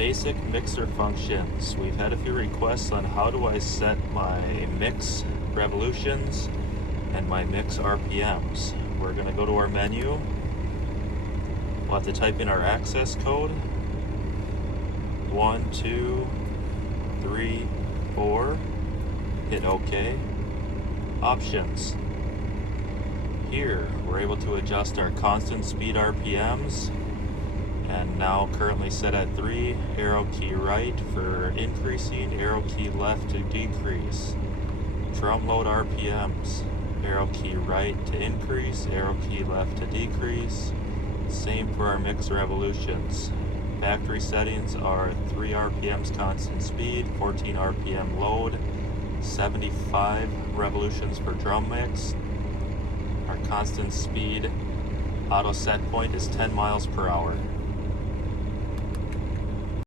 Basic mixer functions. We've had a few requests on how do I set my mix revolutions and my mix RPMs. We're going to go to our menu. We'll have to type in our access code. 1, 2, 3, 4. Hit OK. Options. Here we're able to adjust our constant speed RPMs, and now currently set at 3, arrow key right for increasing, arrow key left to decrease. Drum load RPMs, arrow key right to increase, arrow key left to decrease. Same for our mix revolutions. Factory settings are 3 RPMs constant speed, 14 RPM load, 75 revolutions per drum mix. Our constant speed auto set point is 10 miles per hour.